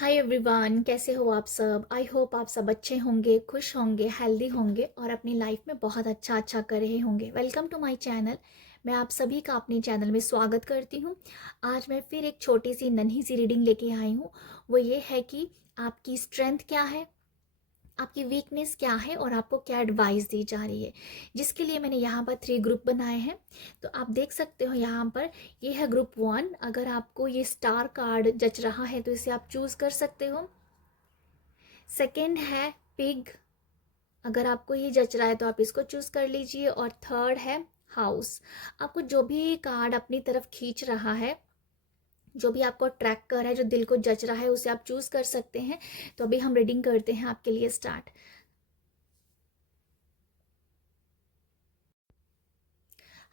Hi everyone, कैसे हो आप सब। आई होप आप सब अच्छे होंगे, खुश होंगे, हेल्दी होंगे और अपनी लाइफ में बहुत अच्छा अच्छा कर रहे होंगे। Welcome to my channel. मैं आप सभी का अपने चैनल में स्वागत करती हूँ। आज मैं फिर एक छोटी सी नन्ही सी रीडिंग लेके आई हूँ। वो ये है कि आपकी स्ट्रेंथ क्या है, आपकी वीकनेस क्या है और आपको क्या एडवाइस दी जा रही है, जिसके लिए मैंने यहाँ पर 3 ग्रुप बनाए हैं। तो आप देख सकते हो यहाँ पर ये है ग्रुप 1। अगर आपको ये स्टार कार्ड जच रहा है तो इसे आप चूज़ कर सकते हो। सेकंड है पिग। अगर आपको ये जच रहा है तो आप इसको चूज कर लीजिए। और थर्ड है हाउस। आपको जो भी कार्ड अपनी तरफ खींच रहा है, जो भी आपको अट्रैक्ट कर रहा है, जो दिल को जच रहा है, उसे आप चूज कर सकते हैं। तो अभी हम रीडिंग करते हैं आपके लिए स्टार्ट।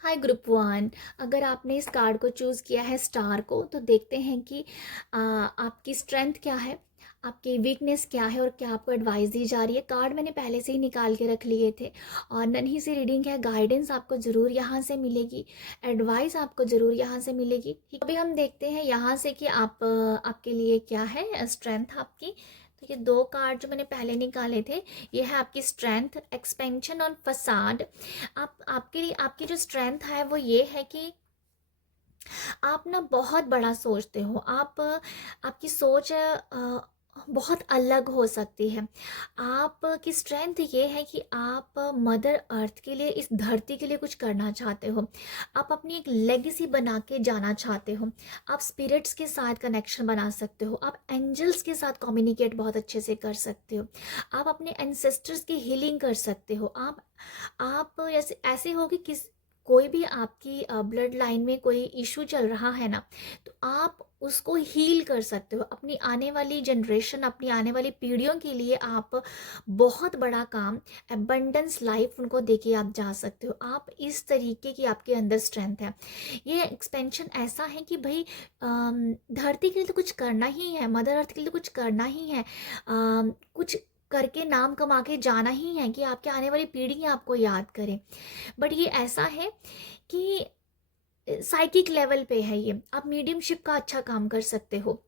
हाय ग्रुप 1। अगर आपने इस कार्ड को चूज़ किया है स्टार को, तो देखते हैं कि आपकी स्ट्रेंथ क्या है, आपकी वीकनेस क्या है और क्या आपको एडवाइस दी जा रही है। कार्ड मैंने पहले से ही निकाल के रख लिए थे और नन्ही सी रीडिंग है। गाइडेंस आपको ज़रूर यहाँ से मिलेगी, एडवाइस आपको ज़रूर यहाँ से मिलेगी। ठीक, अभी हम देखते हैं यहाँ से कि आपके लिए क्या है स्ट्रेंथ आपकी। तो ये 2 कार्ड जो मैंने पहले निकाले थे, ये है आपकी स्ट्रेंथ, एक्सपेंशन और फसाड। आप आपके लिए आपकी जो स्ट्रेंथ है वो ये है कि आप ना बहुत बड़ा सोचते हो। आप आपकी सोच बहुत अलग हो सकती है। आपकी स्ट्रेंथ ये है कि आप मदर अर्थ के लिए, इस धरती के लिए कुछ करना चाहते हो। आप अपनी एक लेगेसी बना के जाना चाहते हो। आप स्पिरिट्स के साथ कनेक्शन बना सकते हो। आप एंजल्स के साथ कम्युनिकेट बहुत अच्छे से कर सकते हो। आप अपने एंसेस्टर्स की हीलिंग कर सकते हो। आप ऐसे ऐसे हो कि किस कोई भी आपकी ब्लड लाइन में कोई इशू चल रहा है ना, तो आप उसको हील कर सकते हो। अपनी आने वाली जनरेशन, अपनी आने वाली पीढ़ियों के लिए आप बहुत बड़ा काम, एबंडेंस लाइफ उनको देके आप जा सकते हो। आप इस तरीके की आपके अंदर स्ट्रेंथ है। ये एक्सपेंशन ऐसा है कि भाई धरती के लिए तो कुछ करना ही है, मदर अर्थ के लिए तो कुछ करना ही है। कुछ करके नाम कमा के जाना ही है कि आपके आने वाली पीढ़ी आपको याद करे। बट ये ऐसा है कि साइकिक लेवल पे है। ये आप मीडियमशिप का अच्छा काम कर सकते हो।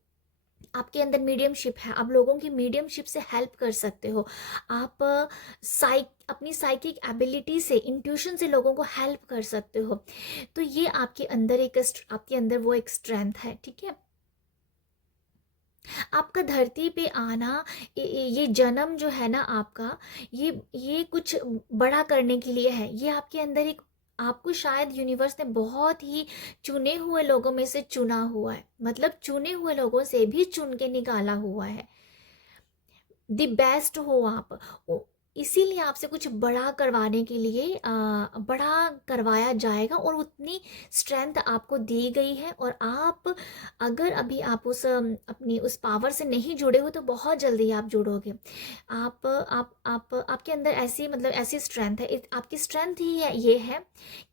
आपके अंदर मीडियमशिप है, आप लोगों की मीडियमशिप से हेल्प कर सकते हो। आप अपनी साइकिक एबिलिटी से, इंट्यूशन से लोगों को हेल्प कर सकते हो। तो ये आपके अंदर वो एक स्ट्रेंथ है। ठीक है, आपका धरती पे आना, ये जन्म जो है ना आपका, ये कुछ बड़ा करने के लिए है। ये आपके अंदर एक, आपको शायद यूनिवर्स ने बहुत ही चुने हुए लोगों में से चुना हुआ है। मतलब चुने हुए लोगों से भी चुन के निकाला हुआ है। द बेस्ट हो आप। इसीलिए आपसे कुछ बड़ा करवाने के लिए बड़ा करवाया जाएगा और उतनी स्ट्रेंथ आपको दी गई है। और आप, अगर अभी आप अपनी उस पावर से नहीं जुड़े हो, तो बहुत जल्दी आप जुड़ोगे। आप आपके अंदर ऐसी, मतलब ऐसी स्ट्रेंथ है। आपकी स्ट्रेंथ ही है, ये है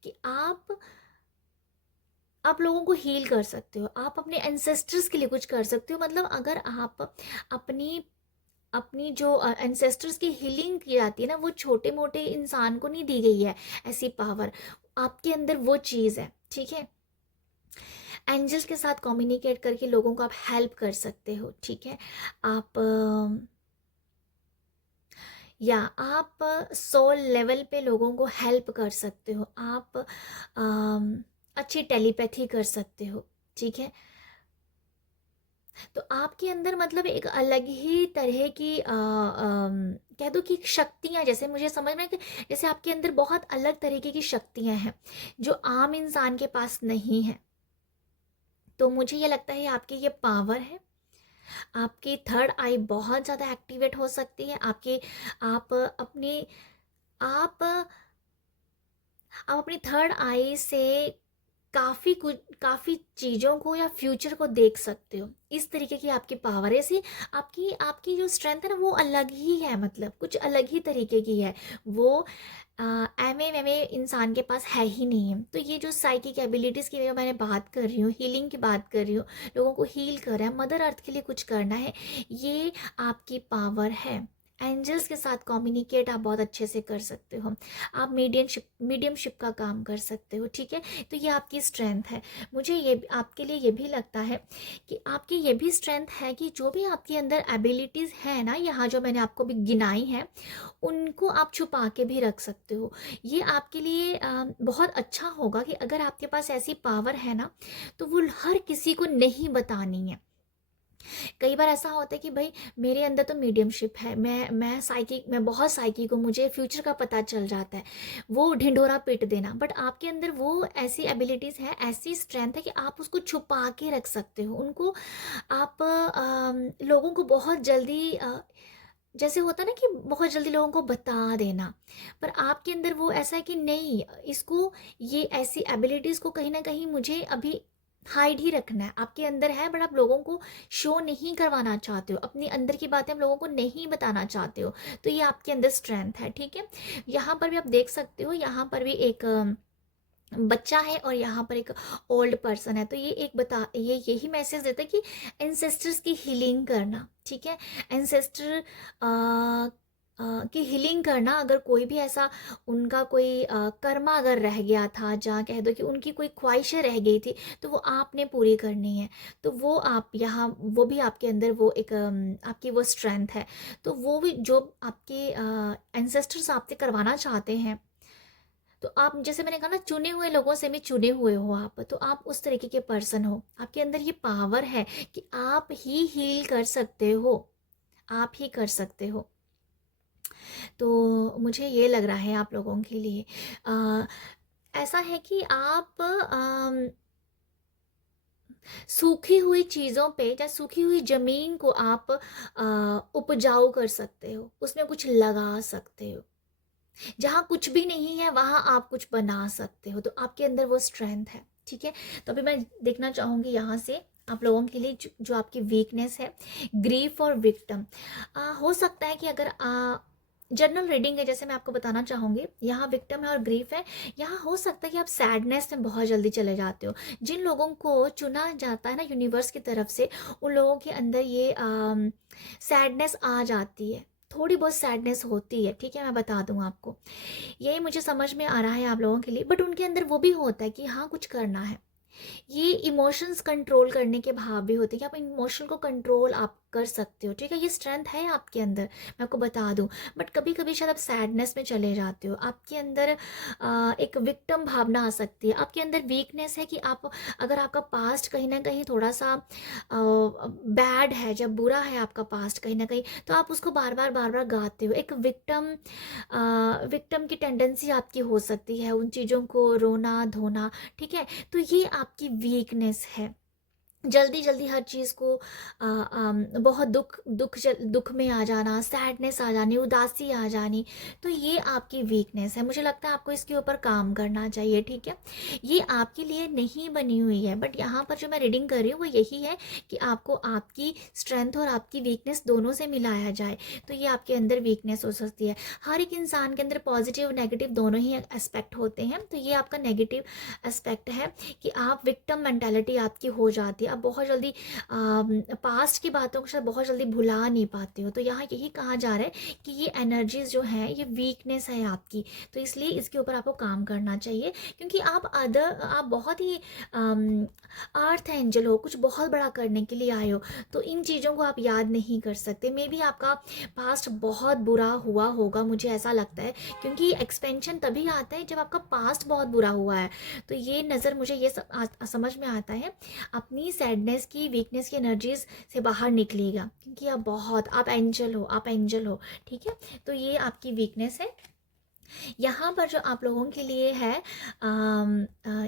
कि आप लोगों को हील कर सकते हो। आप अपने एंसेस्टर्स के लिए कुछ कर सकते हो। मतलब अगर आप अपनी अपनी जो एंसेस्टर्स की हीलिंग की जाती है ना, वो छोटे मोटे इंसान को नहीं दी गई है ऐसी पावर। आपके अंदर वो चीज़ है। ठीक है, एंजल्स के साथ कम्युनिकेट करके लोगों को आप हेल्प कर सकते हो। ठीक है, आप या आप सोल लेवल पे लोगों को हेल्प कर सकते हो। आप अच्छी टेलीपैथी कर सकते हो। ठीक है, तो आपके अंदर मतलब एक अलग ही तरह की कह दो कि शक्तियाँ, जैसे मुझे समझ में है कि जैसे आपके अंदर बहुत अलग तरीके की शक्तियाँ हैं जो आम इंसान के पास नहीं है। तो मुझे ये लगता है आपकी ये पावर है। आपकी थर्ड आई बहुत ज़्यादा एक्टिवेट हो सकती है। आपके आप अपनी आप आप अपनी थर्ड आई से काफ़ी चीज़ों को या फ्यूचर को देख सकते हो। इस तरीके की आपकी पावर है। ऐसी आपकी आपकी जो स्ट्रेंथ है ना, वो अलग ही है। मतलब कुछ अलग ही तरीके की है वो। एम ए इंसान के पास है ही नहीं है। तो ये जो साइकिक एबिलिटीज़ की मैंने बात कर रही हूँ, हीलिंग की बात कर रही हूँ, लोगों को हील कर रहा है, मदर अर्थ के लिए कुछ करना है, ये आपकी पावर है। एंजल्स के साथ कम्युनिकेट आप बहुत अच्छे से कर सकते हो, आप मीडियमशिप का काम कर सकते हो, ठीक है। तो ये आपकी स्ट्रेंथ है। मुझे ये आपके लिए ये भी लगता है कि आपकी ये भी स्ट्रेंथ है कि जो भी आपके अंदर एबिलिटीज़ हैं ना, यहाँ जो मैंने आपको भी गिनाई है, उनको आप छुपा के भी रख सकते हो। ये आपके लिए बहुत अच्छा होगा कि अगर आपके पास ऐसी पावर है ना, तो वो हर किसी को नहीं बतानी है। कई बार ऐसा होता है कि भाई मेरे अंदर तो मीडियमशिप है, मैं बहुत साइकिक हूँ, मुझे फ्यूचर का पता चल जाता है, वो ढिंढोरा पीट देना। बट आपके अंदर वो ऐसी एबिलिटीज़ है, ऐसी स्ट्रेंथ है कि आप उसको छुपा के रख सकते हो उनको। आप लोगों को बहुत जल्दी जैसे होता है ना कि बहुत जल्दी लोगों को बता देना, पर आपके अंदर वो ऐसा है कि नहीं, इसको, ये ऐसी एबिलिटीज़ को कहीं ना कहीं मुझे अभी हाइड ही रखना है। आपके अंदर है बट आप लोगों को शो नहीं करवाना चाहते हो, अपनी अंदर की बातें आप लोगों को नहीं बताना चाहते हो। तो ये आपके अंदर स्ट्रेंथ है, ठीक है। यहाँ पर भी आप देख सकते हो, यहाँ पर भी एक बच्चा है और यहाँ पर एक ओल्ड पर्सन है। तो ये ये यही मैसेज देता है कि एंसेस्टर्स की हीलिंग करना, ठीक है। एंसेस्टर की हीलिंग करना, अगर कोई भी ऐसा उनका कोई कर्मा अगर रह गया था, जहाँ कह दो कि उनकी कोई ख्वाहिशें रह गई थी, तो वो आपने पूरी करनी है। तो वो आप यहाँ, वो भी आपके अंदर वो एक आपकी वो स्ट्रेंथ है। तो वो भी जो आपके एंसेस्टर्स आपसे करवाना चाहते हैं, तो आप, जैसे मैंने कहा ना, चुने हुए लोगों से भी चुने हुए हो आप, तो आप उस तरीके के पर्सन हो। आपके अंदर ये पावर है कि आप ही हील कर सकते हो, आप ही कर सकते हो। तो मुझे ये लग रहा है आप लोगों के लिए ऐसा है कि आप सूखी हुई चीज़ों पे या सूखी हुई ज़मीन को आप उपजाऊ कर सकते हो, उसमें कुछ लगा सकते हो। जहाँ कुछ भी नहीं है वहाँ आप कुछ बना सकते हो। तो आपके अंदर वो स्ट्रेंथ है, ठीक है। तो अभी मैं देखना चाहूँगी यहाँ से आप लोगों के लिए जो आपकी वीकनेस है, ग्रीफ और विक्टिम। हो सकता है कि अगर जनरल रीडिंग है, जैसे मैं आपको बताना चाहूँगी, यहाँ विक्टिम है और ग्रीफ है। यहाँ हो सकता है कि आप सैडनेस में बहुत जल्दी चले जाते हो। जिन लोगों को चुना जाता है ना यूनिवर्स की तरफ से, उन लोगों के अंदर ये सैडनेस आ जाती है, थोड़ी बहुत सैडनेस होती है, ठीक है। मैं बता दूँ आपको, यही मुझे समझ में आ रहा है आप लोगों के लिए। बट उनके अंदर वो भी होता है कि हाँ कुछ करना है। ये इमोशंस कंट्रोल करने के भाव भी होते हैं कि आप इमोशन को कंट्रोल आप कर सकते हो, ठीक है। ये स्ट्रेंथ है आपके अंदर, मैं आपको बता दूं। बट कभी कभी शायद आप सैडनेस में चले जाते हो, आपके अंदर एक विक्टिम भावना आ सकती है। आपके अंदर वीकनेस है कि आप, अगर आपका पास्ट कहीं ना कहीं थोड़ा सा बैड है, जब बुरा है आपका पास्ट कहीं ना कहीं, तो आप उसको बार बार गाते हो। एक विक्टिम की टेंडेंसी आपकी हो सकती है, उन चीज़ों को रोना धोना, ठीक है। तो ये आपकी वीकनेस है, जल्दी जल्दी हर चीज़ को बहुत दुख में आ जाना, सैडनेस आ जानी, उदासी आ जानी। तो ये आपकी वीकनेस है। मुझे लगता है आपको इसके ऊपर काम करना चाहिए, ठीक है। ये आपके लिए नहीं बनी हुई है, बट यहाँ पर जो मैं रीडिंग कर रही हूँ वो यही है कि आपको आपकी स्ट्रेंथ और आपकी वीकनेस दोनों से मिलाया जाए। तो ये आपके अंदर वीकनेस हो सकती है। हर एक इंसान के अंदर पॉजिटिव नेगेटिव दोनों ही एस्पेक्ट होते हैं। तो ये आपका नेगेटिव एस्पेक्ट है कि आप विक्टिम मेंटालिटी आपकी हो जाती है, आप बहुत जल्दी पास्ट की बातों को शायद बहुत जल्दी भुला नहीं पाते हो। तो यहाँ यही कहा जा रहा है कि ये एनर्जीज जो है ये वीकनेस है आपकी, तो इसलिए इसके ऊपर आपको काम करना चाहिए। क्योंकि आप बहुत ही अर्थ एंजल हो, कुछ बहुत बड़ा करने के लिए आए हो, तो इन चीज़ों को आप याद नहीं कर सकते। मे बी आपका पास्ट बहुत बुरा हुआ होगा, मुझे ऐसा लगता है, क्योंकि एक्सपेंशन तभी आता है जब आपका पास्ट बहुत बुरा हुआ है। तो ये नज़र मुझे ये समझ में आता है। अपनी सैडनेस की, वीकनेस की एनर्जीज से बाहर निकलिएगा, क्योंकि आप एंजल हो, आप एंजल हो, ठीक है। तो ये आपकी वीकनेस है। यहाँ पर जो आप लोगों के लिए है,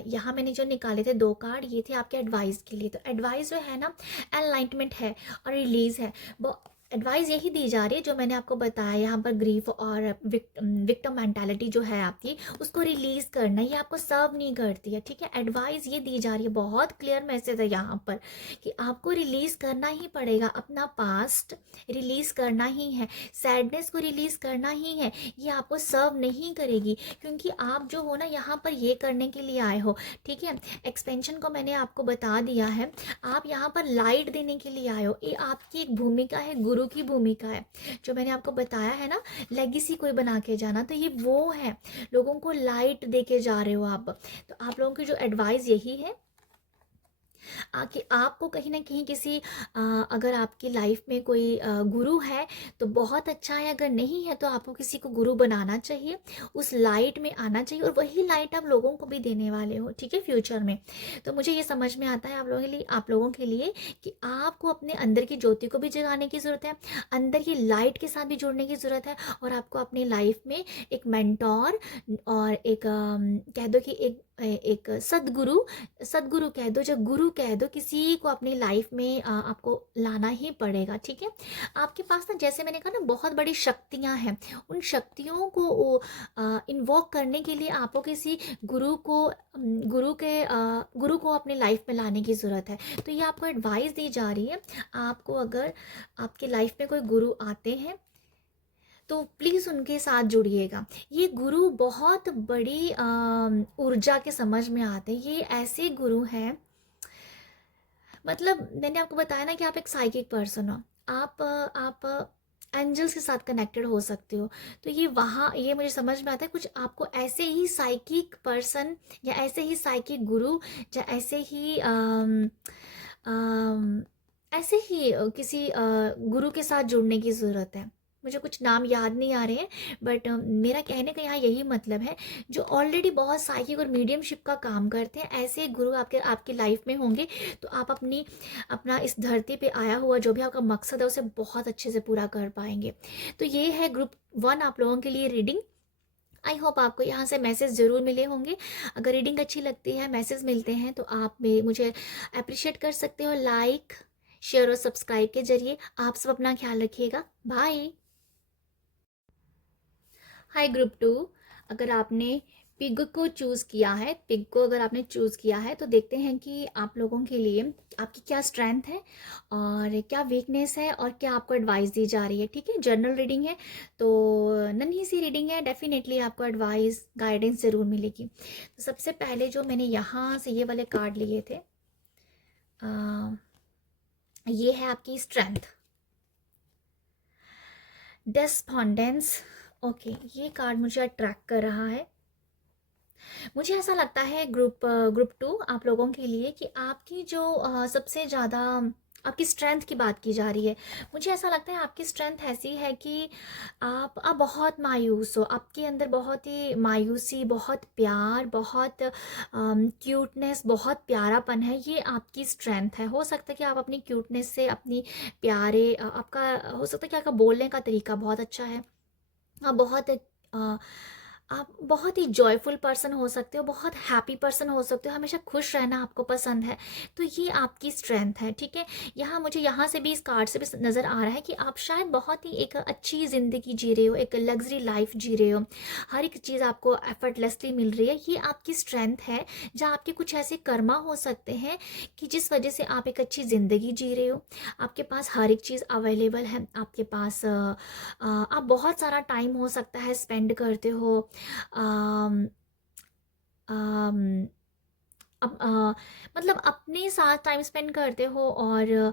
यहाँ मैंने जो निकाले थे 2 कार्ड, ये थे आपके एडवाइस के लिए। तो एडवाइस जो है ना, एनलाइटमेंट है और रिलीज है। वो एडवाइस यही दी जा रही है जो मैंने आपको बताया, यहाँ पर ग्रीफ और विक्टिम मेंटालिटी जो है आपकी, उसको रिलीज करना, ये आपको सर्व नहीं करती है, ठीक है। एडवाइस ये दी जा रही है, बहुत क्लियर मैसेज है यहाँ पर कि आपको रिलीज करना ही पड़ेगा, अपना पास्ट रिलीज करना ही है, सैडनेस को रिलीज करना ही है। ये आपको सर्व नहीं करेगी, क्योंकि आप जो हो ना यहाँ पर ये करने के लिए आए हो, ठीक है। एक्सपेंशन को मैंने आपको बता दिया है, आप यहाँ पर लाइट देने के लिए आए हो। ये आपकी एक भूमिका है गुरु गुरु की भूमिका है। जो मैंने आपको बताया है ना, लेगेसी कोई बना के जाना, तो ये वो है, लोगों को लाइट दे के जा रहे हो आप। तो आप लोगों की जो एडवाइस यही है कि आपको कहीं ना कहीं किसी अगर आपकी लाइफ में कोई गुरु है तो बहुत अच्छा है, अगर नहीं है तो आपको किसी को गुरु बनाना चाहिए, उस लाइट में आना चाहिए, और वही लाइट आप लोगों को भी देने वाले हो, ठीक है, फ्यूचर में। तो मुझे ये समझ में आता है आप लोगों के लिए कि आपको अपने अंदर की ज्योति को भी जगाने की ज़रूरत है, अंदर की लाइट के साथ भी जुड़ने की ज़रूरत है, और आपको अपनी लाइफ में एक मेंटोर और एक कह दो कि एक सदगुरु, सदगुरु कह दो, जब गुरु कह दो, किसी को अपनी लाइफ में आपको लाना ही पड़ेगा, ठीक है। आपके पास ना, जैसे मैंने कहा ना, बहुत बड़ी शक्तियां हैं, उन शक्तियों को इन्वोक करने के लिए आपको किसी गुरु को अपनी लाइफ में लाने की ज़रूरत है। तो ये आपको एडवाइस दी जा रही है, आपको अगर आपकी लाइफ में कोई गुरु आते हैं तो प्लीज़ उनके साथ जुड़िएगा। ये गुरु बहुत बड़ी ऊर्जा के समझ में आते हैं, ये ऐसे गुरु हैं, मतलब मैंने आपको बताया ना कि आप एक साइकिक पर्सन हो, आप एंजल्स के साथ कनेक्टेड हो सकते हो। तो ये मुझे समझ में आता है, कुछ आपको ऐसे ही साइकिक पर्सन या ऐसे ही साइकिक गुरु या ऐसे ही किसी गुरु के साथ जुड़ने की ज़रूरत है। मुझे कुछ नाम याद नहीं आ रहे हैं, बट मेरा कहने का यहाँ यही मतलब है, जो ऑलरेडी बहुत साइकिक और मीडियमशिप का काम करते हैं, ऐसे गुरु आपकी लाइफ में होंगे, तो आप अपना इस धरती पे आया हुआ जो भी आपका मकसद है उसे बहुत अच्छे से पूरा कर पाएंगे। तो ये है ग्रुप 1 आप लोगों के लिए रीडिंग। आई होप आपको यहाँ से मैसेज ज़रूर मिले होंगे। अगर रीडिंग अच्छी लगती है, मैसेज मिलते हैं, तो आप मुझे अप्रिशिएट कर सकते हो लाइक, शेयर और सब्सक्राइब के जरिए। आप सब अपना ख्याल रखिएगा। बाय। हाय ग्रुप 2, अगर आपने पिग को चूज़ किया है, पिग को अगर आपने चूज़ किया है, तो देखते हैं कि आप लोगों के लिए आपकी क्या स्ट्रेंथ है और क्या वीकनेस है और क्या आपको एडवाइस दी जा रही है, ठीक है। जर्नल रीडिंग है, तो नन्ही सी रीडिंग है, डेफिनेटली आपको एडवाइस गाइडेंस ज़रूर मिलेगी। तो सबसे पहले जो मैंने यहाँ से ये वाले कार्ड लिए थे, ये है आपकी स्ट्रेंथ, डेस्पॉन्डेंस। ओके, ये कार्ड मुझे अट्रैक्ट कर रहा है। मुझे ऐसा लगता है ग्रुप 2 आप लोगों के लिए कि आपकी जो सबसे ज़्यादा आपकी स्ट्रेंथ की बात की जा रही है। मुझे ऐसा लगता है आपकी स्ट्रेंथ ऐसी है कि आप बहुत मायूस हो, आपके अंदर बहुत ही मायूसी, बहुत प्यार, बहुत क्यूटनेस, बहुत प्यारापन है, ये आपकी स्ट्रेंथ है। हो सकता है कि आप अपनी क्यूटनेस से, अपनी आपका हो सकता है कि आपका बोलने का तरीका बहुत अच्छा है, आप बहुत ही जॉयफुल पर्सन हो सकते हो, बहुत हैप्पी पर्सन हो सकते हो, हमेशा खुश रहना आपको पसंद है, तो ये आपकी स्ट्रेंथ है, ठीक है। मुझे यहाँ से भी, इस कार्ड से भी नज़र आ रहा है कि आप शायद बहुत ही एक अच्छी ज़िंदगी जी रहे हो, एक लग्जरी लाइफ जी रहे हो, हर एक चीज़ आपको एफर्टलेसली मिल रही है, ये आपकी स्ट्रेंथ है। जहाँ आपके कुछ ऐसे कर्मा हो सकते हैं कि जिस वजह से आप एक अच्छी ज़िंदगी जी रहे हो, आपके पास हर एक चीज़ अवेलेबल है, आपके पास आप बहुत सारा टाइम हो सकता है स्पेंड करते हो, अम, अम, मतलब अपने साथ टाइम स्पेंड करते हो, और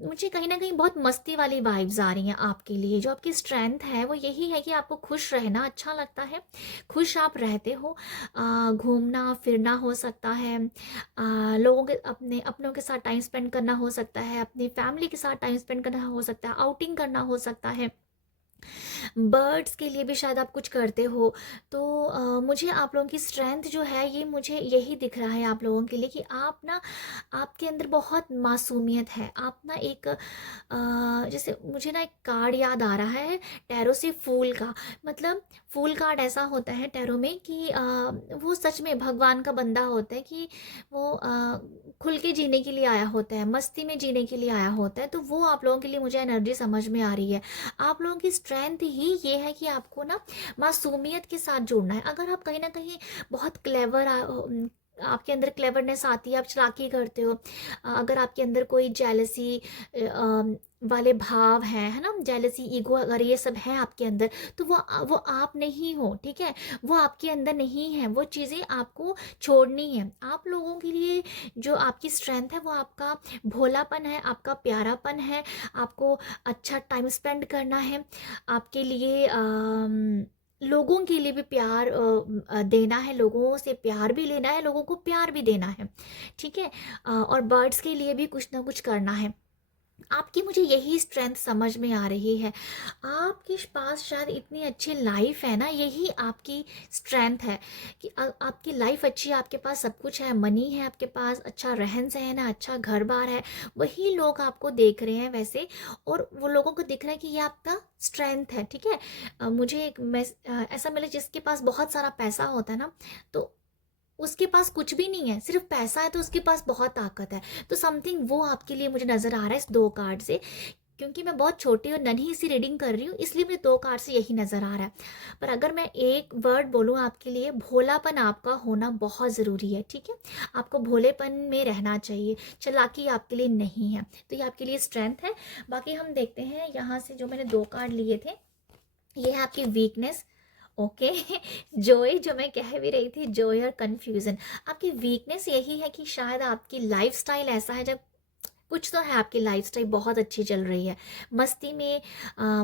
मुझे कहीं ना कहीं बहुत मस्ती वाली वाइब्स आ रही हैं आपके लिए। जो आपकी स्ट्रेंथ है वो यही है कि आपको खुश रहना अच्छा लगता है, खुश आप रहते हो, घूमना फिरना हो सकता है, लोगों के अपनों के साथ टाइम स्पेंड करना हो सकता है, अपनी फैमिली के साथ टाइम स्पेंड करना हो सकता है, आउटिंग करना हो सकता है, बर्ड्स के लिए भी शायद आप कुछ करते हो। तो मुझे आप लोगों की स्ट्रेंथ जो है, ये मुझे यही दिख रहा है आप लोगों के लिए कि आपके अंदर बहुत मासूमियत है। आप ना एक जैसे मुझे ना एक कार्ड याद आ रहा है टैरो से, फूल का, मतलब फूल कार्ड ऐसा होता है टैरो में कि वो सच में भगवान का बंदा होता है, कि वो खुल के जीने के लिए आया होता है, मस्ती में जीने के लिए आया होता है। तो वो आप लोगों के लिए मुझे एनर्जी समझ में आ रही है। आप लोगों की स्ट्रेंथ ही ये है कि आपको ना मासूमियत के साथ जुड़ना है। अगर आप कहीं ना कहीं बहुत आपके अंदर क्लेवरनेस आती है, आप चालाकी करते हो, अगर आपके अंदर कोई जेलसी वाले भाव हैं, है ना, जेलसी, ईगो, अगर ये सब है आपके अंदर, तो वो आप नहीं हो, ठीक है, वो आपके अंदर नहीं है, वो चीज़ें आपको छोड़नी है। आप लोगों के लिए जो आपकी स्ट्रेंथ है वो आपका भोलापन है, आपका प्यारापन है, आपको अच्छा टाइम स्पेंड करना है, आपके लिए लोगों के लिए भी प्यार देना है, लोगों से प्यार भी लेना है, लोगों को प्यार भी देना है, ठीक है, और बर्ड्स के लिए भी कुछ ना कुछ करना है। आपकी मुझे यही स्ट्रेंथ समझ में आ रही है। आपके पास शायद इतनी अच्छी लाइफ है ना, यही आपकी स्ट्रेंथ है कि आपकी लाइफ अच्छी है, आपके पास सब कुछ है, मनी है आपके पास, अच्छा रहन सहन है, अच्छा घर बार है, वही लोग आपको देख रहे हैं वैसे, और वो लोगों को दिख रहा है कि ये आपका स्ट्रेंथ है, ठीक है। मुझे एक ऐसा मिला जिसके पास बहुत सारा पैसा होता है ना, तो उसके पास कुछ भी नहीं है, सिर्फ पैसा है, तो उसके पास बहुत ताकत है। तो समथिंग वो आपके लिए मुझे नज़र आ रहा है इस 2 कार्ड से। क्योंकि मैं बहुत छोटी और नन्ही सी रीडिंग कर रही हूँ, इसलिए मुझे 2 कार्ड से यही नज़र आ रहा है। पर अगर मैं एक वर्ड बोलूँ आपके लिए, भोलापन आपका होना बहुत ज़रूरी है, ठीक है? आपको भोलेपन में रहना चाहिए, चालाकी आपके लिए नहीं है। तो ये आपके लिए स्ट्रेंथ है। बाकी हम देखते हैं यहाँ से, जो मैंने 2 कार्ड लिए थे, ये है आपकी वीकनेस। ओके जॉय, जो मैं कह भी रही थी, जॉय और कंफ्यूजन। आपकी वीकनेस यही है कि शायद आपकी लाइफस्टाइल ऐसा है, जब कुछ तो है, आपकी लाइफस्टाइल बहुत अच्छी चल रही है, मस्ती में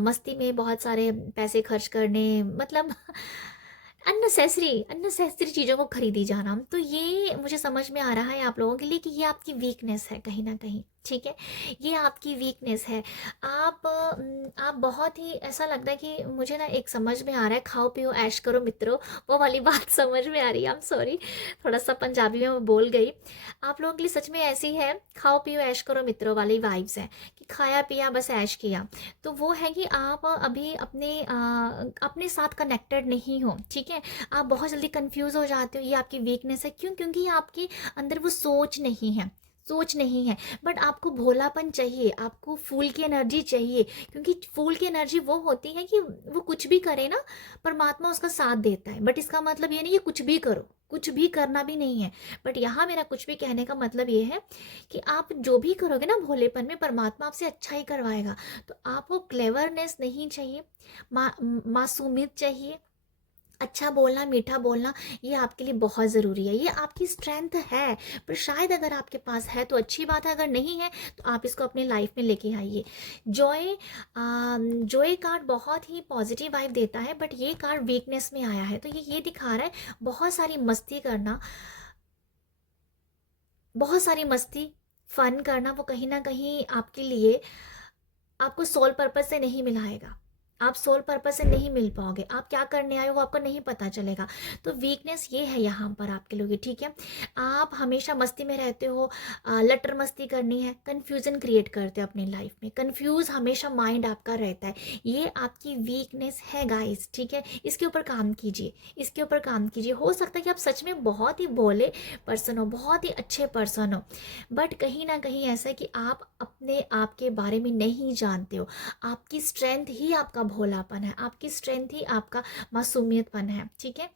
मस्ती में बहुत सारे पैसे खर्च करने, मतलब अननेसेसरी अननेसेसरी चीज़ों को खरीदी जाना, तो ये मुझे समझ में आ रहा है आप लोगों के लिए कि ये आपकी वीकनेस है कहीं ना कहीं, ठीक है, ये आपकी वीकनेस है। आप बहुत ही, ऐसा लगता है कि मुझे ना, एक समझ में आ रहा है, खाओ पियो ऐश करो मित्रों, वो वाली बात समझ में आ रही है। आई एम सॉरी, थोड़ा सा पंजाबी में मैं बोल गई। आप लोगों के लिए सच में ऐसी है, खाओ पियो ऐश करो मित्रों वाली वाइब्स हैं, कि खाया पिया बस ऐश किया। तो वो है कि आप अभी अपने साथ कनेक्टेड नहीं हो, ठीक है, आप बहुत जल्दी कंफ्यूज हो जाते हो, ये आपकी वीकनेस है। क्यों? क्योंकि आपके अंदर वो सोच नहीं है, सोच नहीं है। बट आपको भोलापन चाहिए, आपको फूल की एनर्जी चाहिए, क्योंकि फूल की एनर्जी वो होती है कि वो कुछ भी करे ना, परमात्मा उसका साथ देता है। बट इसका मतलब ये नहीं कि कुछ भी करो, कुछ भी करना भी नहीं है। बट यहाँ मेरा कुछ भी कहने का मतलब ये है कि आप जो भी करोगे ना भोलेपन में, परमात्मा आपसे अच्छा ही करवाएगा। तो आपको क्लेवरनेस नहीं चाहिए, मासूमियत चाहिए, अच्छा बोलना, मीठा बोलना, ये आपके लिए बहुत ज़रूरी है, ये आपकी स्ट्रेंथ है। पर शायद अगर आपके पास है तो अच्छी बात है, अगर नहीं है तो आप इसको अपनी लाइफ में लेके आइए। जॉय, जॉय कार्ड बहुत ही पॉजिटिव वाइब देता है, बट ये कार्ड वीकनेस में आया है, तो ये दिखा रहा है बहुत सारी मस्ती करना, बहुत सारी मस्ती, फन करना, वो कहीं ना कहीं आपके लिए, आपको सोल पर्पस से नहीं मिलाएगा, आप सोल पर्पस से नहीं मिल पाओगे, आप क्या करने आए हो वो आपको नहीं पता चलेगा। तो वीकनेस ये है यहाँ पर आपके लोग, ठीक है, आप हमेशा मस्ती में रहते हो, लटर मस्ती करनी है, कन्फ्यूजन क्रिएट करते हो अपनी लाइफ में, कन्फ्यूज हमेशा माइंड आपका रहता है, ये आपकी वीकनेस है गाइस, ठीक है। इसके ऊपर काम कीजिए, इसके ऊपर काम कीजिए। हो सकता है कि आप सच में बहुत ही भोले पर्सन हो, बहुत ही अच्छे पर्सन हो, बट कहीं ना कहीं ऐसा है कि आप अपने आप के बारे में नहीं जानते हो। आपकी स्ट्रेंथ ही आपका भोलापन है, आपकी स्ट्रेंथ ही आपका मासूमियतपन है, ठीक है।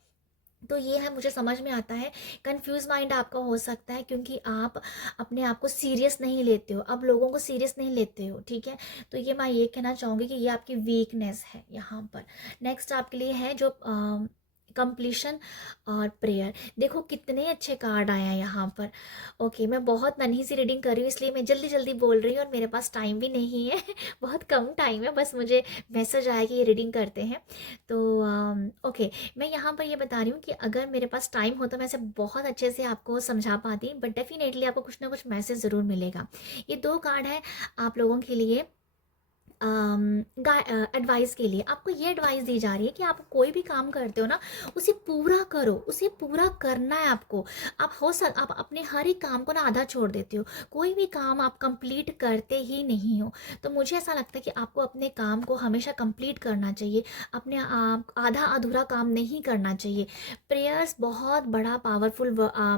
तो ये है, मुझे समझ में आता है। कंफ्यूज माइंड आपका हो सकता है क्योंकि आप अपने आप को सीरियस नहीं लेते हो, अब लोगों को सीरियस नहीं लेते हो, ठीक है। तो ये मैं ये कहना चाहूँगी कि ये आपकी वीकनेस है यहाँ पर। नेक्स्ट आपके लिए है जो कंप्लीशन और प्रेयर। देखो कितने अच्छे कार्ड आए हैं यहाँ पर। ओके, मैं बहुत नन्ही सी रीडिंग कर रही हूँ, इसलिए मैं जल्दी जल्दी बोल रही हूँ, और मेरे पास टाइम भी नहीं है बहुत कम टाइम है, बस मुझे मैसेज आया कि ये रीडिंग करते हैं। तो ओके, मैं यहाँ पर ये बता रही हूँ कि अगर मेरे पास टाइम हो तो मैं इसे बहुत अच्छे से आपको समझा पाती, बट डेफिनेटली आपको कुछ ना कुछ मैसेज ज़रूर मिलेगा। ये 2 कार्ड है आप लोगों के लिए। एडवाइस के लिए आपको ये एडवाइस दी जा रही है कि आप कोई भी काम करते हो ना, उसे पूरा करो, उसे पूरा करना है आपको। आप अपने हर एक काम को ना आधा छोड़ देते हो, कोई भी काम आप कंप्लीट करते ही नहीं हो। तो मुझे ऐसा लगता है कि आपको अपने काम को हमेशा कंप्लीट करना चाहिए, अपने आप आधा अधूरा काम नहीं करना चाहिए। प्रेयर्स बहुत बड़ा पावरफुल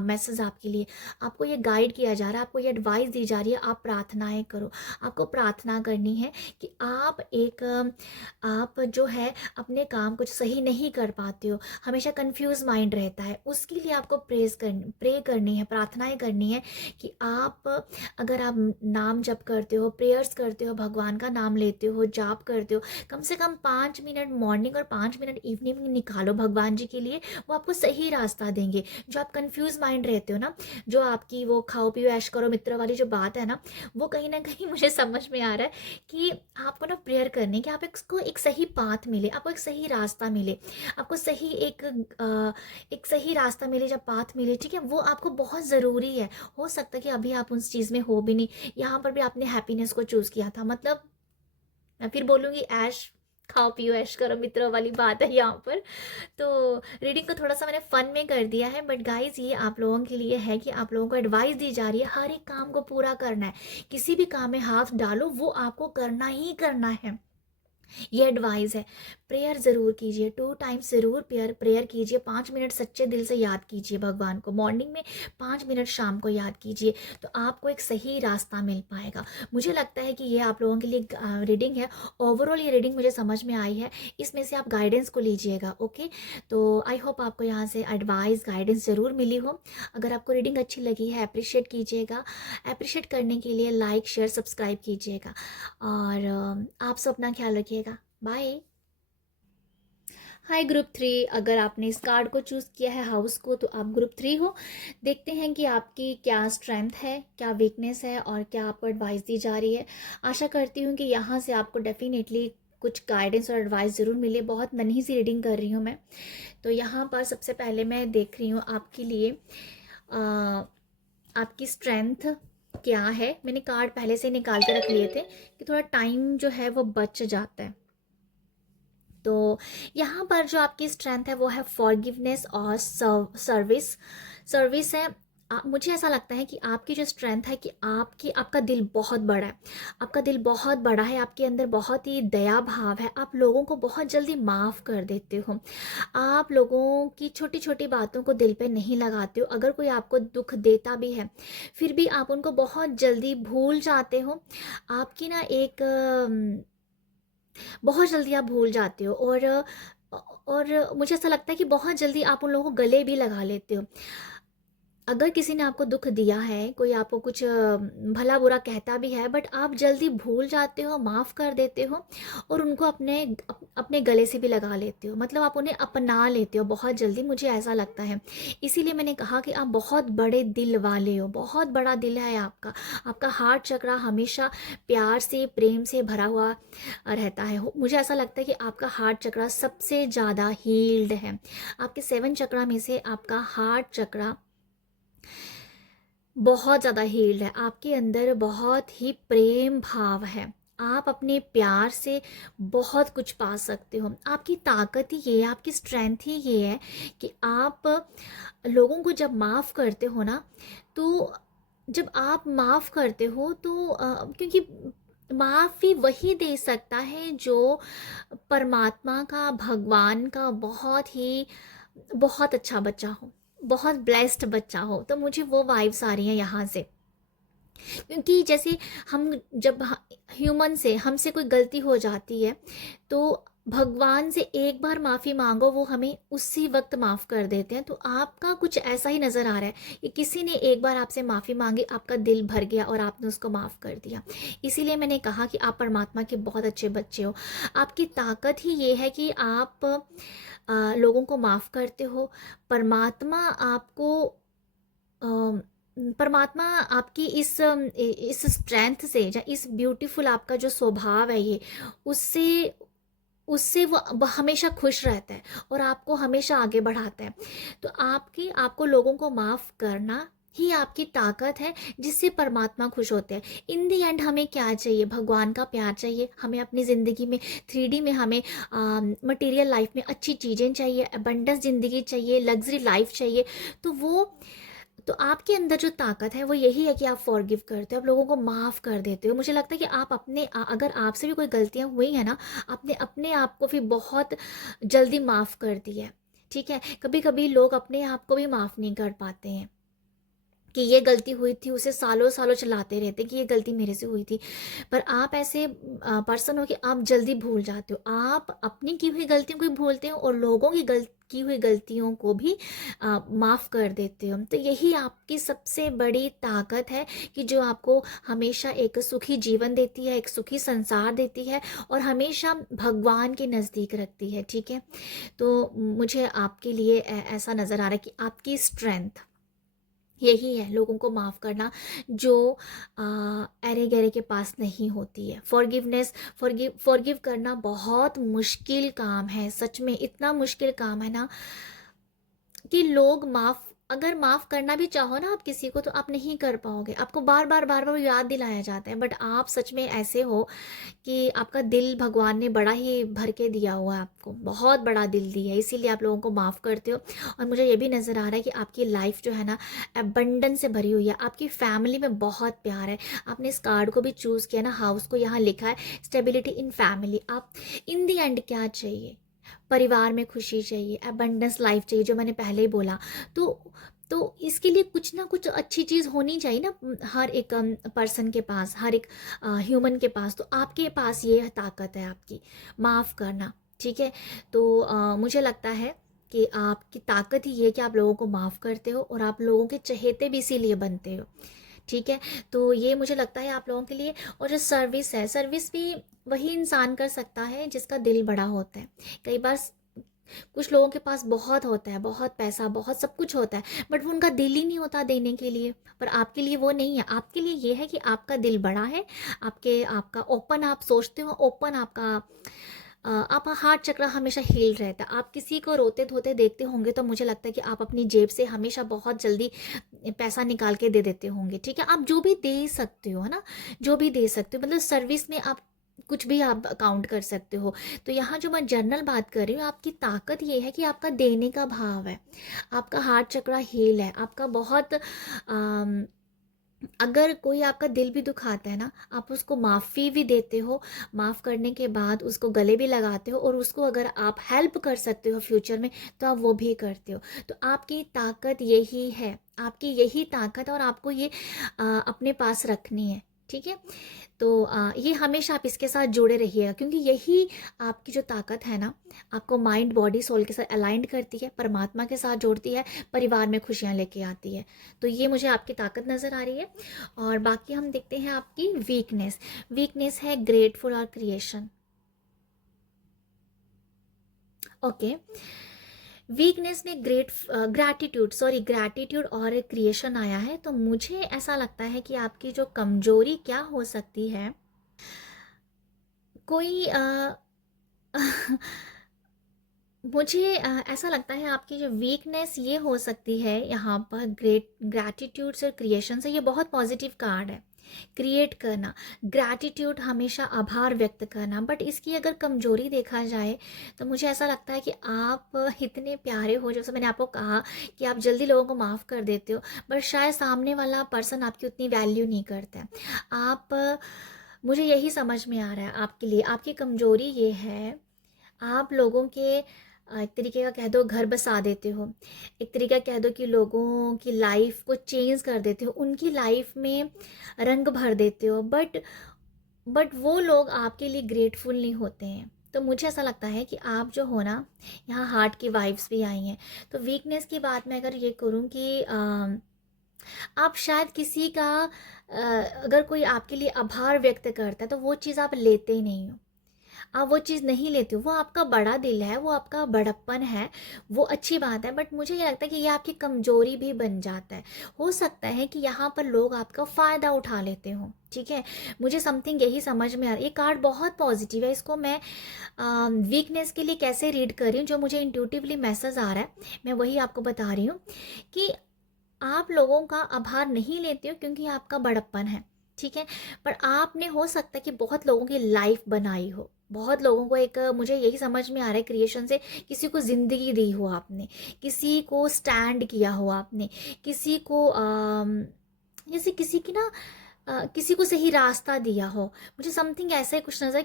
मैसेज आपके लिए, आपको ये गाइड किया जा रहा है, आपको ये एडवाइस दी जा रही है, आप प्रार्थनाएं करो। आपको प्रार्थना करनी है कि कि आप जो है अपने काम को सही नहीं कर पाते हो, हमेशा कंफ्यूज माइंड रहता है, उसके लिए आपको प्रे करनी है, प्रार्थनाएं करनी है कि आप, अगर आप नाम जप करते हो, प्रेयर्स करते हो, भगवान का नाम लेते हो, जाप करते हो, कम से कम 5 मिनट मॉर्निंग और 5 मिनट इवनिंग में निकालो भगवान जी के लिए। वो आपको सही रास्ता देंगे। जो आप कंफ्यूज माइंड रहते हो ना, जो आपकी वो खाओ पियो ऐश करो मित्र वाली जो बात है ना, वो कहीं ना कहीं मुझे समझ में आ रहा है कि आपको ना प्रेयर करनी है कि आप इसको एक सही पाथ मिले, आपको एक सही रास्ता मिले, आपको सही एक सही रास्ता मिले, जब पाथ मिले, ठीक है, वो आपको बहुत ज़रूरी है। हो सकता है कि अभी आप उस चीज़ में हो भी नहीं, यहाँ पर भी आपने हैप्पीनेस को चूज़ किया था, मतलब मैं फिर बोलूँगी ऐश, खाओ पियो ऐश करो मित्रों वाली बात है यहाँ पर। तो रीडिंग को थोड़ा सा मैंने फन में कर दिया है, बट गाइज ये आप लोगों के लिए है कि आप लोगों को एडवाइस दी जा रही है, हर एक काम को पूरा करना है, किसी भी काम में हाथ डालो वो आपको करना ही करना है, ये एडवाइस है। प्रेयर ज़रूर कीजिए, 2 टाइम्स ज़रूर प्रेयर कीजिए, 5 मिनट सच्चे दिल से याद कीजिए भगवान को मॉर्निंग में, 5 मिनट शाम को याद कीजिए, तो आपको एक सही रास्ता मिल पाएगा। मुझे लगता है कि ये आप लोगों के लिए रीडिंग है। ओवरऑल ये रीडिंग मुझे समझ में आई है, इसमें से आप गाइडेंस को लीजिएगा। ओके, तो आई होप आपको यहाँ से एडवाइस गाइडेंस ज़रूर मिली हो। अगर आपको रीडिंग अच्छी लगी है, अप्रिशिएट कीजिएगा। अप्रिशिएट करने के लिए लाइक शेयर सब्सक्राइब कीजिएगा, और आप सब अपना ख्याल रखिएगा। बाय। हाय ग्रुप 3, अगर आपने इस कार्ड को चूज़ किया है हाउस को, तो आप ग्रुप 3 हो। देखते हैं कि आपकी क्या स्ट्रेंथ है, क्या वीकनेस है, और क्या आपको एडवाइस दी जा रही है। आशा करती हूँ कि यहाँ से आपको डेफिनेटली कुछ गाइडेंस और एडवाइस ज़रूर मिले। बहुत नन्ही सी रीडिंग कर रही हूँ मैं। तो यहाँ पर सबसे पहले मैं देख रही हूँ आपके लिए आपकी स्ट्रेंथ क्या है। मैंने कार्ड पहले से निकाल के रख लिए थे कि थोड़ा टाइम जो है वो बच जाता है। तो यहाँ पर जो आपकी स्ट्रेंथ है वो है फॉरगिवनेस और सर्विस सर्विस है। मुझे ऐसा लगता है कि आपकी जो स्ट्रेंथ है कि आपका दिल बहुत बड़ा है, आपका दिल बहुत बड़ा है, आपके अंदर बहुत ही दया भाव है, आप लोगों को बहुत जल्दी माफ़ कर देते हो, आप लोगों की छोटी छोटी बातों को दिल पे नहीं लगाते हो। अगर कोई आपको दुख देता भी है फिर भी आप उनको बहुत जल्दी भूल जाते हो। आपकी ना एक बहुत जल्दी आप भूल जाते हो, और मुझे ऐसा लगता है कि बहुत जल्दी आप उन लोगों को गले भी लगा लेते हो। अगर किसी ने आपको दुख दिया है, कोई आपको कुछ भला बुरा कहता भी है, बट आप जल्दी भूल जाते हो, माफ़ कर देते हो, और उनको अपने गले से भी लगा लेते हो, मतलब आप उन्हें अपना लेते हो बहुत जल्दी। मुझे ऐसा लगता है, इसीलिए मैंने कहा कि आप बहुत बड़े दिल वाले हो, बहुत बड़ा दिल है आपका। आपका हार्ट चक्रा हमेशा प्यार से, प्रेम से भरा हुआ रहता है। मुझे ऐसा लगता है कि आपका हार्ट चक्रा सबसे ज़्यादा हील्ड है। आपके 7 चक्रा में से आपका हार्ट चक्रा बहुत ज़्यादा हील्ड है। आपके अंदर बहुत ही प्रेम भाव है, आप अपने प्यार से बहुत कुछ पा सकते हो। आपकी ताकत ही ये है, आपकी स्ट्रेंथ ही ये है कि आप लोगों को जब माफ़ करते हो ना, तो जब आप माफ़ करते हो तो क्योंकि माफ़ी वही दे सकता है जो परमात्मा का, भगवान का बहुत अच्छा बच्चा हो, बहुत ब्लेस्ड बच्चा हो। तो मुझे वो वाइब्स आ रही हैं यहाँ से, क्योंकि जैसे हम जब ह्यूमन से हमसे कोई गलती हो जाती है तो भगवान से एक बार माफ़ी मांगो, वो हमें उसी वक्त माफ़ कर देते हैं। तो आपका कुछ ऐसा ही नज़र आ रहा है कि किसी ने एक बार आपसे माफ़ी मांगी, आपका दिल भर गया और आपने उसको माफ़ कर दिया। इसीलिए मैंने कहा कि आप परमात्मा के बहुत अच्छे बच्चे हो। आपकी ताकत ही ये है कि आप लोगों को माफ़ करते हो। परमात्मा आपको परमात्मा आपकी इस स्ट्रेंथ से, या इस ब्यूटीफुल आपका जो स्वभाव है ये, उससे उससे वो हमेशा खुश रहता है और आपको हमेशा आगे बढ़ाता है। तो आपको लोगों को माफ़ करना ही आपकी ताकत है, जिससे परमात्मा खुश होते हैं। इन दी एंड हमें क्या चाहिए? भगवान का प्यार चाहिए। हमें अपनी ज़िंदगी में 3D में हमें मटेरियल लाइफ में अच्छी चीज़ें चाहिए, अबंडेंस ज़िंदगी चाहिए, लग्जरी लाइफ चाहिए। तो आपके अंदर जो ताकत है वो यही है कि आप फॉरगिव करते हो, आप लोगों को माफ़ कर देते हो। मुझे लगता है कि आप अगर आपसे भी कोई गलतियाँ हुई हैं ना, आपने अपने आप को भी बहुत जल्दी माफ़ कर दिया है। ठीक है, कभी कभी लोग अपने आप को भी माफ़ नहीं कर पाते हैं। कि ये गलती हुई थी, उसे सालों सालों चलाते रहते कि ये गलती मेरे से हुई थी। पर आप ऐसे पर्सन हो कि आप जल्दी भूल जाते हो, आप अपनी की हुई गलतियों को भी भूलते हो और लोगों की की हुई गलतियों को भी माफ़ कर देते हो। तो यही आपकी सबसे बड़ी ताकत है कि जो आपको हमेशा एक सुखी जीवन देती है, एक सुखी संसार देती है और हमेशा भगवान के नज़दीक रखती है। ठीक है, तो मुझे आपके लिए ऐसा नज़र आ रहा है कि आपकी स्ट्रेंथ यही है, लोगों को माफ़ करना, जो अरे गहरे के पास नहीं होती है। फॉरगिवनेस, फॉरगिव करना बहुत मुश्किल काम है, सच में इतना मुश्किल काम है ना कि लोग अगर माफ़ करना भी चाहो ना आप किसी को, तो आप नहीं कर पाओगे, आपको बार बार बार बार याद दिलाया जाता है। बट आप सच में ऐसे हो कि आपका दिल भगवान ने बड़ा ही भर के दिया हुआ है, आपको बहुत बड़ा दिल दिया है, इसीलिए आप लोगों को माफ़ करते हो। और मुझे ये भी नज़र आ रहा है कि आपकी लाइफ जो है ना अबंडेंस से भरी हुई है, आपकी फैमिली में बहुत प्यार है। आपने इस कार्ड को भी चूज़ किया ना, हाउस को यहाँ लिखा है स्टेबिलिटी इन फैमिली। आप इन दी एंड क्या चाहिए, परिवार में खुशी चाहिए, अबंडेंस लाइफ चाहिए, जो मैंने पहले ही बोला। तो इसके लिए कुछ ना कुछ अच्छी चीज़ होनी चाहिए ना, हर एक पर्सन के पास, हर एक ह्यूमन के पास। तो आपके पास ये ताकत है आपकी, माफ़ करना। ठीक है, तो मुझे लगता है कि आपकी ताकत ही ये कि आप लोगों को माफ़ करते हो और आप लोगों के चहेते भी इसीलिए बनते हो। ठीक है, तो ये मुझे लगता है आप लोगों के लिए। और जो सर्विस है, सर्विस भी वही इंसान कर सकता है जिसका दिल बड़ा होता है। कई बार कुछ लोगों के पास बहुत होता है, बहुत पैसा, बहुत सब कुछ होता है, बट वो उनका दिल ही नहीं होता देने के लिए। पर आपके लिए वो नहीं है, आपके लिए ये है कि आपका दिल बड़ा है, आपका ओपन, आप सोचते हो ओपन, आपका हार्ट चक्र हमेशा हील रहता है। आप किसी को रोते धोते देखते होंगे तो मुझे लगता है कि आप अपनी जेब से हमेशा बहुत जल्दी पैसा निकाल के दे देते होंगे। ठीक है, आप जो भी दे सकते हो, है ना, जो भी दे सकते हो, मतलब सर्विस में आप कुछ भी आप काउंट कर सकते हो। तो यहाँ जो मैं जनरल बात कर रही हूँ, आपकी ताकत ये है कि आपका देने का भाव है, आपका हार्ट चक्र हील है, आपका बहुत अगर कोई आपका दिल भी दुखाता है ना, आप उसको माफ़ी भी देते हो, माफ़ करने के बाद उसको गले भी लगाते हो, और उसको अगर आप हेल्प कर सकते हो फ्यूचर में तो आप वो भी करते हो। तो आपकी ताकत यही है, आपकी यही ताकत है, और आपको ये अपने पास रखनी है। ठीक है, तो ये हमेशा आप इसके साथ जुड़े रहिएगा, क्योंकि यही आपकी जो ताकत है ना, आपको माइंड बॉडी सोल के साथ अलाइंड करती है, परमात्मा के साथ जोड़ती है, परिवार में खुशियाँ लेके आती है। तो ये मुझे आपकी ताकत नज़र आ रही है। और बाकी हम देखते हैं आपकी वीकनेस। वीकनेस है ग्रेटफुल और क्रिएशन। ओके, वीकनेस में ग्रैटिट्यूड और क्रिएशन आया है। तो मुझे ऐसा लगता है कि आपकी जो कमजोरी क्या हो सकती है, कोई मुझे ऐसा लगता है आपकी जो वीकनेस ये हो सकती है यहाँ पर ग्रैटिट्यूड से क्रिएशन से। ये बहुत पॉजिटिव कार्ड है, क्रिएट करना, ग्रैटिट्यूड, हमेशा आभार व्यक्त करना। बट इसकी अगर कमजोरी देखा जाए तो मुझे ऐसा लगता है कि आप इतने प्यारे हो, जैसे मैंने आपको कहा कि आप जल्दी लोगों को माफ़ कर देते हो, बट शायद सामने वाला पर्सन आपकी उतनी वैल्यू नहीं करता है। आप मुझे यही समझ में आ रहा है आपके लिए, आपकी कमजोरी ये है, आप लोगों के एक तरीके का कह दो घर बसा देते हो, एक तरीका कह दो कि लोगों की लाइफ को चेंज कर देते हो, उनकी लाइफ में रंग भर देते हो, बट वो लोग आपके लिए ग्रेटफुल नहीं होते हैं। तो मुझे ऐसा लगता है कि आप जो हो ना, यहाँ हार्ट की वाइब्स भी आई हैं। तो वीकनेस की बात मैं अगर ये करूँ कि आप शायद किसी का अगर कोई आपके लिए आभार व्यक्त करता है तो वो चीज़ आप लेते ही नहीं हो, आप वो चीज़ नहीं लेते हो। वो आपका बड़ा दिल है, वो आपका बड़प्पन है, वो अच्छी बात है, बट मुझे ये लगता है कि ये आपकी कमजोरी भी बन जाता है। हो सकता है कि यहाँ पर लोग आपका फ़ायदा उठा लेते हो। ठीक है, मुझे समथिंग यही समझ में आ रहा है। ये कार्ड बहुत पॉजिटिव है, इसको मैं वीकनेस के लिए कैसे रीड कर रही हूँ, जो मुझे इंट्यूटिवली मैसेज आ रहा है मैं वही आपको बता रही हूँ कि आप लोगों का आभार नहीं लेते हो क्योंकि आपका बड़प्पन है। ठीक है, पर आपने हो सकता है कि बहुत लोगों की लाइफ बनाई हो, बहुत लोगों को एक मुझे यही समझ में आ रहा है क्रिएशन से, किसी को ज़िंदगी दी हो आपने, किसी को स्टैंड किया हो आपने, किसी को जैसे किसी की ना किसी को सही रास्ता दिया हो। मुझे समथिंग ऐसा ही कुछ नज़र,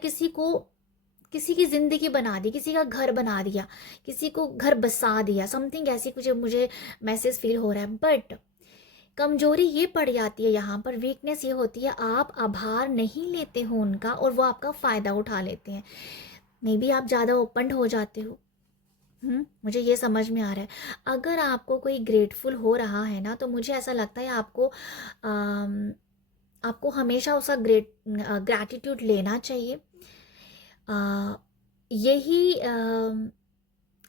किसी की ज़िंदगी बना दी, किसी का घर बना दिया, किसी को घर बसा दिया, समथिंग ऐसी कुछ मुझे मैसेज फील हो रहा है। बट कमजोरी ये पड़ जाती है यहाँ पर, वीकनेस ये होती है आप आभार नहीं लेते हो उनका और वो आपका फ़ायदा उठा लेते हैं। मे बी आप ज़्यादा ओपन हो जाते हो। मुझे ये समझ में आ रहा है। अगर आपको कोई ग्रेटफुल हो रहा है ना, तो मुझे ऐसा लगता है अम, आपको हमेशा उसका ग्रैटिट्यूड लेना चाहिए। अ, यही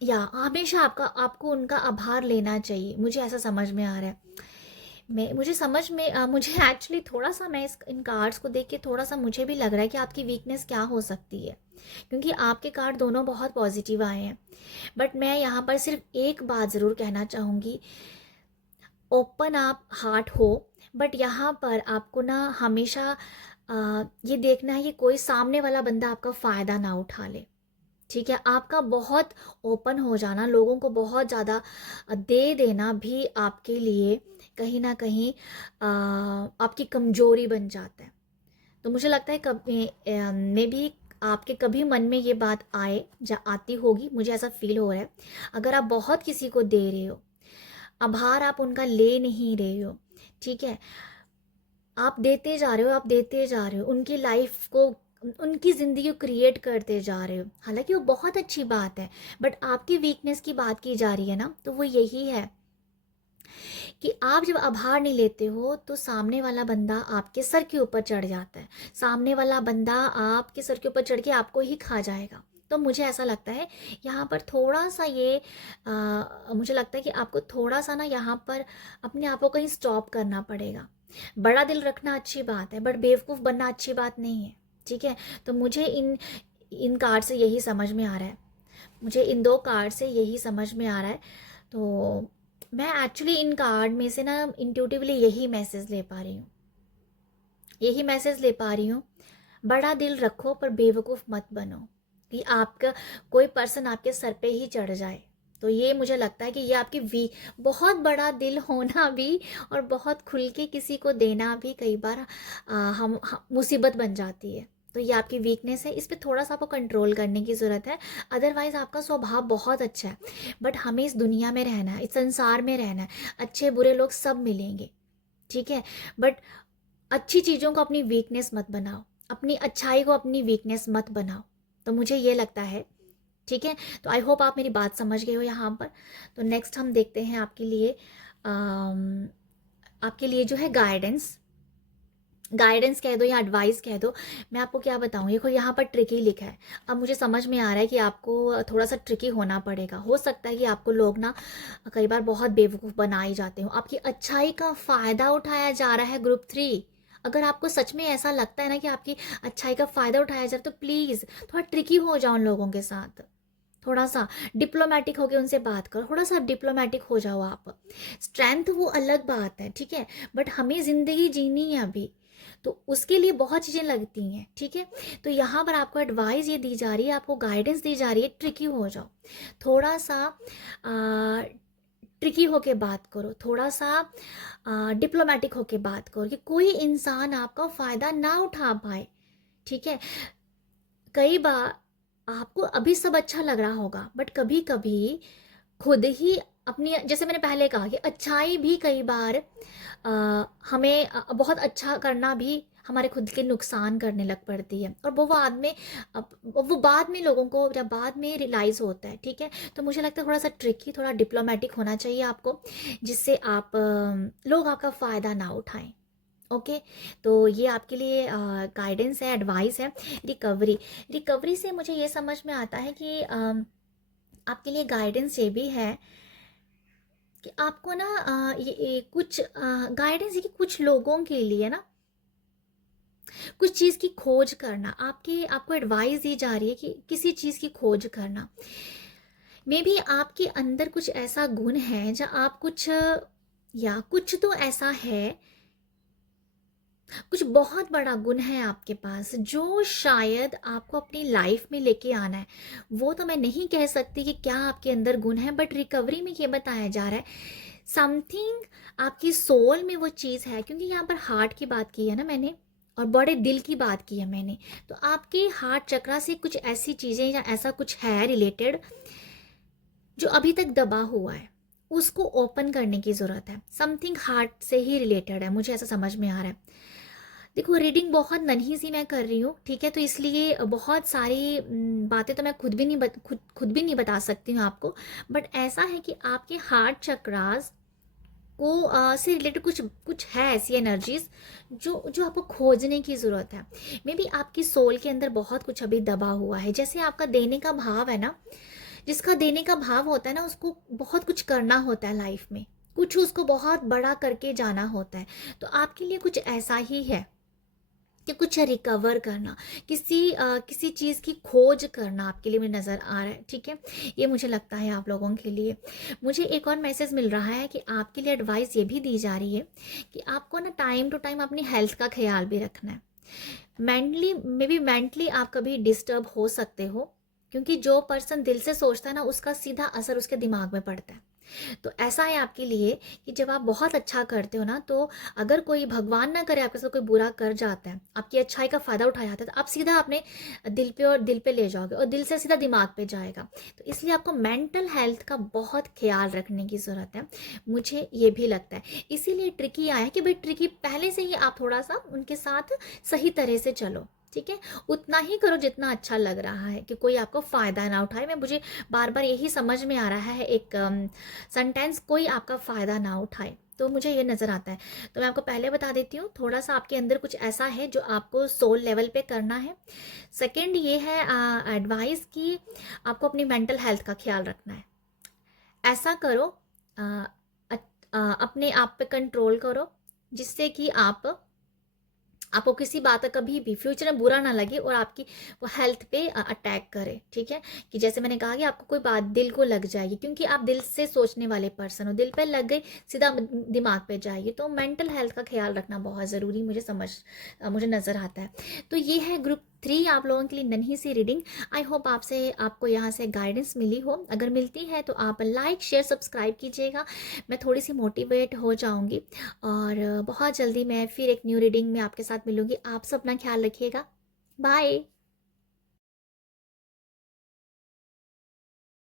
या हमेशा आपको उनका आभार लेना चाहिए, मुझे ऐसा समझ में आ रहा है। मुझे एक्चुअली थोड़ा सा मैं इन कार्ड्स को देख के थोड़ा सा मुझे भी लग रहा है कि आपकी वीकनेस क्या हो सकती है, क्योंकि आपके कार्ड दोनों बहुत पॉजिटिव आए हैं। बट मैं यहाँ पर सिर्फ एक बात ज़रूर कहना चाहूँगी, ओपन आप हार्ट हो, बट यहाँ पर आपको ना हमेशा ये देखना है कि कोई सामने वाला बंदा आपका फ़ायदा ना उठा ले। ठीक है, आपका बहुत ओपन हो जाना, लोगों को बहुत ज़्यादा दे देना भी आपके लिए कहीं ना कहीं आपकी कमजोरी बन जाता है। तो मुझे लगता है कभी मे भी आपके कभी मन में ये बात आती होगी, मुझे ऐसा फील हो रहा है। अगर आप बहुत किसी को दे रहे हो, आभार आप उनका ले नहीं रहे हो, ठीक है, आप देते जा रहे हो, आप देते जा रहे हो, उनकी लाइफ को, उनकी ज़िंदगी को क्रिएट करते जा रहे हो, हालांकि वो बहुत अच्छी बात है। बट आपकी वीकनेस की बात की जा रही है ना, तो वो यही है कि आप जब आभार नहीं लेते हो तो सामने वाला बंदा आपके सर के ऊपर चढ़ जाता है, सामने वाला बंदा आपके सर के ऊपर चढ़ के आपको ही खा जाएगा। तो मुझे ऐसा लगता है यहाँ पर थोड़ा सा मुझे लगता है कि आपको थोड़ा सा ना यहाँ पर अपने आप को कहीं स्टॉप करना पड़ेगा। बड़ा दिल रखना अच्छी बात है, बट बेवकूफ़ बनना अच्छी बात नहीं है। ठीक है, तो मुझे इन कार्ड से यही समझ में आ रहा है, मुझे इन दो कार्ड से यही समझ में आ रहा है। तो मैं एक्चुअली इन कार्ड में से ना इंट्यूटिवली यही मैसेज ले पा रही हूँ, यही मैसेज ले पा रही हूँ, बड़ा दिल रखो पर बेवकूफ़ मत बनो कि आपका कोई पर्सन आपके सर पे ही चढ़ जाए। तो ये मुझे लगता है कि ये आपकी बहुत बड़ा दिल होना भी और बहुत खुल के किसी को देना भी कई बार मुसीबत बन जाती है। तो ये आपकी वीकनेस है, इस पर थोड़ा सा आपको कंट्रोल करने की ज़रूरत है। अदरवाइज़ आपका स्वभाव बहुत अच्छा है, बट हमें इस दुनिया में रहना है, इस संसार में रहना है, अच्छे बुरे लोग सब मिलेंगे, ठीक है, बट अच्छी चीज़ों को अपनी वीकनेस मत बनाओ, अपनी अच्छाई को अपनी वीकनेस मत बनाओ। तो मुझे ये लगता है, ठीक है। तो आई होप आप मेरी बात समझ गए हो यहाँ पर। तो नेक्स्ट हम देखते हैं आपके लिए जो है गाइडेंस कह दो या एडवाइस कह दो। मैं आपको क्या बताऊँ, देखो यहाँ पर ट्रिकी लिखा है। अब मुझे समझ में आ रहा है कि आपको थोड़ा सा ट्रिकी होना पड़ेगा। हो सकता है कि आपको लोग ना कई बार बहुत बेवकूफ़ बनाए जाते हो, आपकी अच्छाई का फ़ायदा उठाया जा रहा है। ग्रुप 3, अगर आपको सच में ऐसा लगता है ना कि आपकी अच्छाई का फ़ायदा उठाया जा रहा है, तो प्लीज़ थोड़ा ट्रिकी हो जाओ उन लोगों के साथ, थोड़ा सा डिप्लोमेटिक होके उनसे बात करो, थोड़ा सा डिप्लोमेटिक हो जाओ आप। स्ट्रेंथ वो अलग बात है, ठीक है, बट हमें ज़िंदगी जीनी है अभी, तो उसके लिए बहुत चीज़ें लगती हैं, ठीक है। तो यहाँ पर आपको एडवाइस ये दी जा रही है, आपको गाइडेंस दी जा रही है, ट्रिकी हो जाओ, थोड़ा सा ट्रिकी होके बात करो, थोड़ा सा डिप्लोमेटिक होके बात करो कि कोई इंसान आपका फ़ायदा ना उठा पाए, ठीक है। कई बार आपको अभी सब अच्छा लग रहा होगा, बट कभी कभी खुद ही अपनी, जैसे मैंने पहले कहा कि अच्छाई भी कई बार हमें बहुत अच्छा करना भी हमारे खुद के नुकसान करने लग पड़ती है, और वो बाद में लोगों को जब बाद में रियलाइज़ होता है, ठीक है। तो मुझे लगता है थोड़ा सा ट्रिकी, थोड़ा डिप्लोमेटिक होना चाहिए आपको, जिससे लोग आपका फ़ायदा ना उठाएं। ओके, तो ये आपके लिए गाइडेंस है, एडवाइस है। रिकवरी से मुझे ये समझ में आता है कि आपके लिए गाइडेंस ये भी है कि आपको ना ये कुछ गाइडेंस है कि कुछ लोगों के लिए ना कुछ चीज़ की खोज करना, आपको एडवाइस दी जा रही है कि किसी चीज़ की खोज करना। मे बी आपके अंदर कुछ ऐसा गुण है जहाँ आप कुछ तो ऐसा है, कुछ बहुत बड़ा गुण है आपके पास जो शायद आपको अपनी लाइफ में लेके आना है। वो तो मैं नहीं कह सकती कि क्या आपके अंदर गुण है, बट रिकवरी में ये बताया जा रहा है समथिंग आपकी सोल में वो चीज़ है, क्योंकि यहाँ पर हार्ट की बात की है ना मैंने, और बड़े दिल की बात की है मैंने। तो आपके हार्ट चक्रा से कुछ ऐसी चीज़ें या ऐसा कुछ है रिलेटेड जो अभी तक दबा हुआ है, उसको ओपन करने की ज़रूरत है। समथिंग हार्ट से ही रिलेटेड है, मुझे ऐसा समझ में आ रहा है। देखो रीडिंग बहुत नन्ही सी मैं कर रही हूँ, ठीक है, तो इसलिए बहुत सारी बातें तो मैं खुद भी नहीं बता सकती हूँ आपको। बट ऐसा है कि आपके हार्ट चक्रास को से रिलेटेड कुछ कुछ है ऐसी एनर्जीज जो जो आपको खोजने की ज़रूरत है। मे बी आपकी सोल के अंदर बहुत कुछ अभी दबा हुआ है। जैसे आपका देने का भाव है ना, जिसका देने का भाव होता है ना, उसको बहुत कुछ करना होता है लाइफ में, कुछ उसको बहुत बड़ा करके जाना होता है। तो आपके लिए कुछ ऐसा ही है कि कुछ रिकवर करना, किसी चीज़ की खोज करना आपके लिए मुझे नज़र आ रहा है, ठीक है। ये मुझे लगता है आप लोगों के लिए। मुझे एक और मैसेज मिल रहा है कि आपके लिए एडवाइस ये भी दी जा रही है कि आपको ना टाइम टू टाइम अपनी हेल्थ का ख्याल भी रखना है। मेंटली, मे बी मेंटली आप कभी डिस्टर्ब हो सकते हो, क्योंकि जो पर्सन दिल से सोचता है ना, उसका सीधा असर उसके दिमाग में पड़ता है। तो ऐसा है आपके लिए कि जब आप बहुत अच्छा करते हो ना, तो अगर कोई भगवान ना करे आपके साथ कोई बुरा कर जाता है, आपकी अच्छाई का फ़ायदा उठाया जाता है, तो आप सीधा अपने दिल पे ले जाओगे और दिल से सीधा दिमाग पे जाएगा। तो इसलिए आपको मेंटल हेल्थ का बहुत ख्याल रखने की ज़रूरत है, मुझे ये भी लगता है। इसीलिए ट्रिकी आया है कि भाई ट्रिकी पहले से ही आप थोड़ा सा उनके साथ सही तरह से चलो, ठीक है। उतना ही करो जितना अच्छा लग रहा है, कि कोई आपको फ़ायदा ना उठाए। मैं मुझे बार बार यही समझ में आ रहा है एक सेंटेंस, कोई आपका फ़ायदा ना उठाए, तो मुझे ये नज़र आता है। तो मैं आपको पहले बता देती हूँ, थोड़ा सा आपके अंदर कुछ ऐसा है जो आपको सोल लेवल पे करना है। सेकंड ये है एडवाइस कि आपको अपनी मेंटल हेल्थ का ख्याल रखना है। ऐसा करो, अ, अपने आप पे कंट्रोल करो, जिससे कि आपको किसी बात का कभी भी फ्यूचर में बुरा ना लगे और आपकी वो हेल्थ पे अटैक करे, ठीक है। कि जैसे मैंने कहा कि आपको कोई बात दिल को लग जाएगी, क्योंकि आप दिल से सोचने वाले पर्सन हो, दिल पे लग गई सीधा दिमाग पे जाएगी। तो मेंटल हेल्थ का ख्याल रखना बहुत ज़रूरी मुझे नज़र आता है। तो ये है ग्रुप 3 आप लोगों के लिए नन्ही सी रीडिंग। आई होप आपको यहाँ से गाइडेंस मिली हो। अगर मिलती है तो आप लाइक शेयर सब्सक्राइब कीजिएगा, मैं थोड़ी सी मोटिवेट हो जाऊँगी। और बहुत जल्दी मैं फिर एक न्यू रीडिंग में आपके साथ मिलूंगी। आप सब अपना ख्याल रखिएगा। बाय।